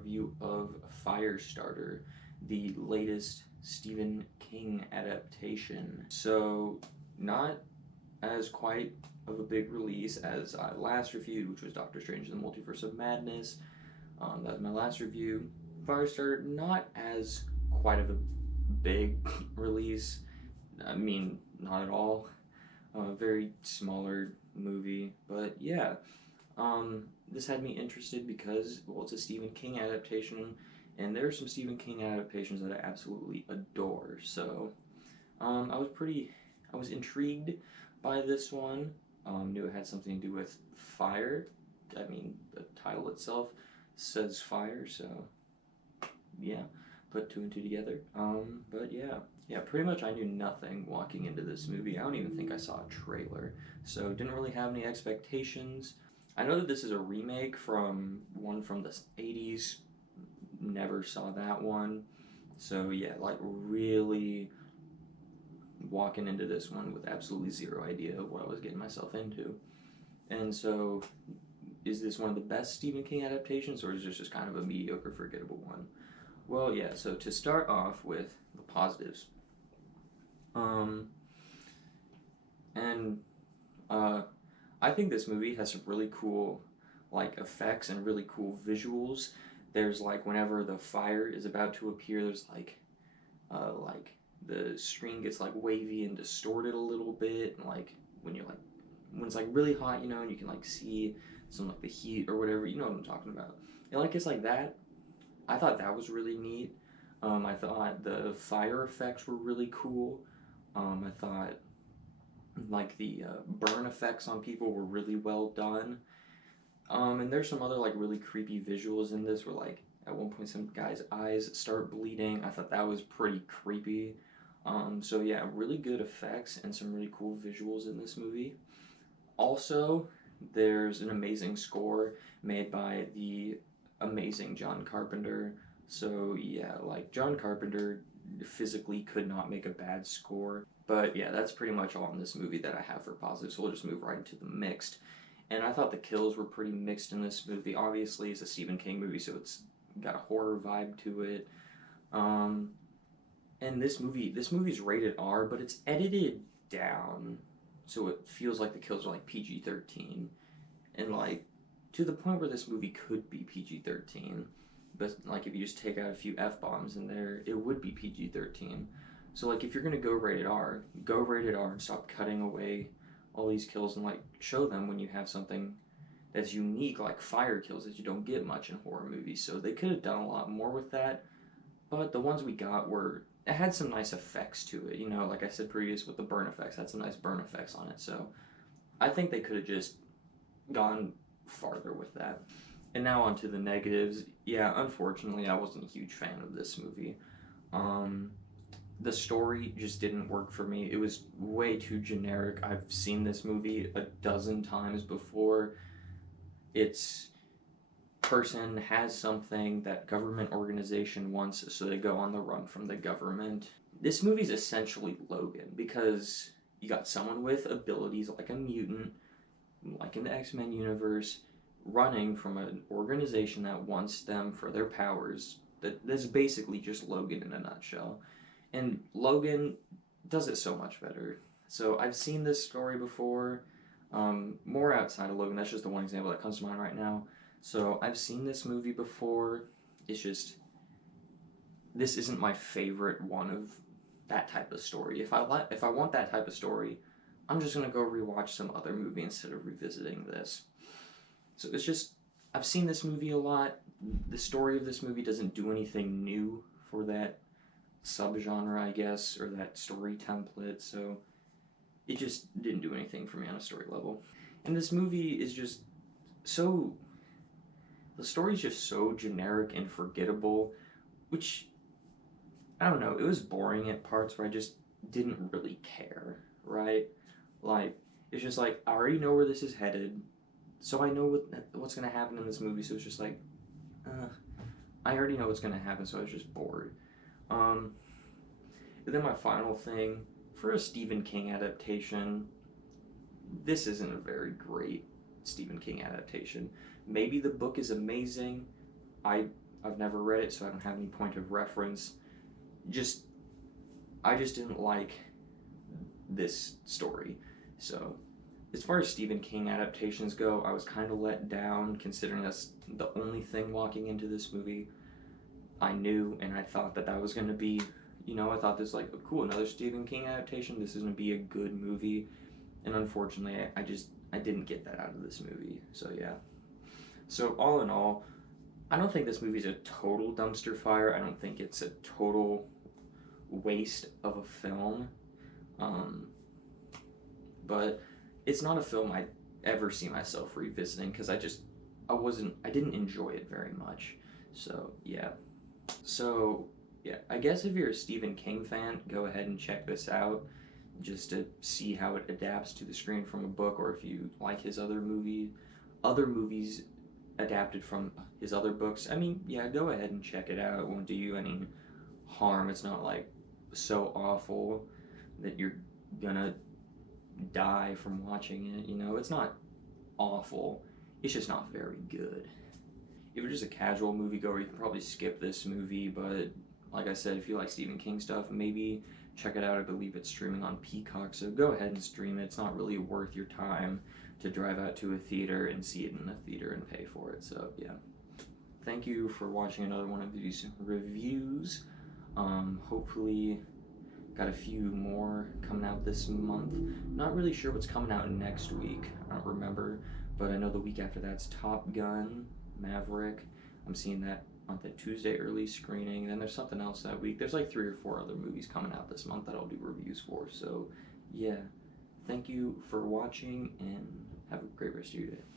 review of Firestarter, the latest Stephen King adaptation. So, not as quite of a big release as I last reviewed, which was Doctor Strange in the Multiverse of Madness. That was my last review. Firestarter, not as quite of a big release. I mean, not at all. A very smaller movie, but yeah. This had me interested because, well, it's a Stephen King adaptation, and there are some Stephen King adaptations that I absolutely adore. So, I was intrigued by this one. Knew it had something to do with fire. I mean, the title itself says fire, so yeah, put two and two together. But yeah, pretty much I knew nothing walking into this movie. I don't even think I saw a trailer, so didn't really have any expectations. I know that this is a remake from one from the 80s. Never saw that one. So yeah, like really walking into this one with absolutely zero idea of what I was getting myself into. And so, is this one of the best Stephen King adaptations, or is this just kind of a mediocre, forgettable one? Well, yeah, so to start off with the positives. And I think this movie has some really cool like effects and really cool visuals. There's like whenever the fire is about to appear, there's like the screen gets like wavy and distorted a little bit, and like when you're like when it's like really hot, and you can like see some like the heat or whatever, you know what I'm talking about. And like it's like that. I thought that was really neat. I thought the fire effects were really cool. I thought like the burn effects on people were really well done. And there's some other like really creepy visuals in this where like at one point some guy's eyes start bleeding. I thought that was pretty creepy. So yeah, really good effects and some really cool visuals in this movie. Also, there's an amazing score made by the amazing John Carpenter. So yeah, like John Carpenter physically could not make a bad score. But yeah, that's pretty much all in this movie that I have for positive. So we'll just move right into the mixed. And I thought the kills were pretty mixed in this movie. Obviously, it's a Stephen King movie, so it's got a horror vibe to it. And this movie's rated R, but it's edited down, so it feels like the kills are like PG-13, and like to the point where this movie could be PG-13, but like if you just take out a few F-bombs in there, it would be PG-13. So like if you're gonna go rated R and stop cutting away all these kills and like show them when you have something that's unique like fire kills that you don't get much in horror movies. So they could have done a lot more with that, but the ones we got it had some nice effects to it, like I said previous with the burn effects, had some nice burn effects on it. So I think they could have just gone farther with that. And now on to the negatives. Yeah, unfortunately, I wasn't a huge fan of this movie. The story just didn't work for me. It was way too generic. I've seen this movie a dozen times before. It's person has something that government organization wants, so they go on the run from the government. This movie's essentially Logan, because you got someone with abilities like a mutant, like in the X-Men universe, running from an organization that wants them for their powers. That's basically just Logan in a nutshell. And Logan does it so much better. So I've seen this story before, more outside of Logan. That's just the one example that comes to mind right now. So I've seen this movie before. It's just, this isn't my favorite one of that type of story. If I want that type of story, I'm just gonna go rewatch some other movie instead of revisiting this. So it's just, I've seen this movie a lot. The story of this movie doesn't do anything new for that subgenre, I guess, or that story template. So it just didn't do anything for me on a story level. And this movie is just so, the story's just so generic and forgettable, which, I don't know, it was boring at parts where I just didn't really care, right? Like, it's just like, I already know where this is headed, so I know what's going to happen in this movie, so it's just like, I already know what's going to happen, so I was just bored. And then my final thing, for a Stephen King adaptation, this isn't a very great Stephen King adaptation. Maybe the book is amazing. I I've never read it, so I don't have any point of reference. Just I just didn't like this story. So as far as Stephen King adaptations go, I was kind of let down considering that's the only thing walking into this movie I knew, and I thought that that was going to be, I thought this like, oh, cool, another Stephen King adaptation. This is going to be a good movie, and unfortunately, I didn't get that out of this movie. So yeah. So all in all, I don't think this movie's a total dumpster fire. I don't think it's a total waste of a film. Um, but it's not a film I ever see myself revisiting because I didn't enjoy it very much. So yeah. So yeah, I guess if you're a Stephen King fan, go ahead and check this out just to see how it adapts to the screen from a book, or if you like his other movies adapted from his other books. I mean, yeah, go ahead and check it out. It won't do you any harm. It's not like so awful that you're gonna die from watching it. It's not awful. It's just not very good. If you're just a casual moviegoer, you can probably skip this movie, but like I said, if you like Stephen King stuff, maybe check it out. I believe it's streaming on Peacock, so go ahead and stream it. It's not really worth your time to drive out to a theater and see it in a theater and pay for it. So yeah, thank you for watching another one of these reviews. Hopefully got a few more coming out this month. Not really sure what's coming out next week. I don't remember, but I know the week after that's Top Gun, Maverick. I'm seeing that on the Tuesday early screening. Then there's something else that week. There's like 3 or 4 other movies coming out this month that I'll do reviews for. So yeah, thank you for watching and have a great rest of your day.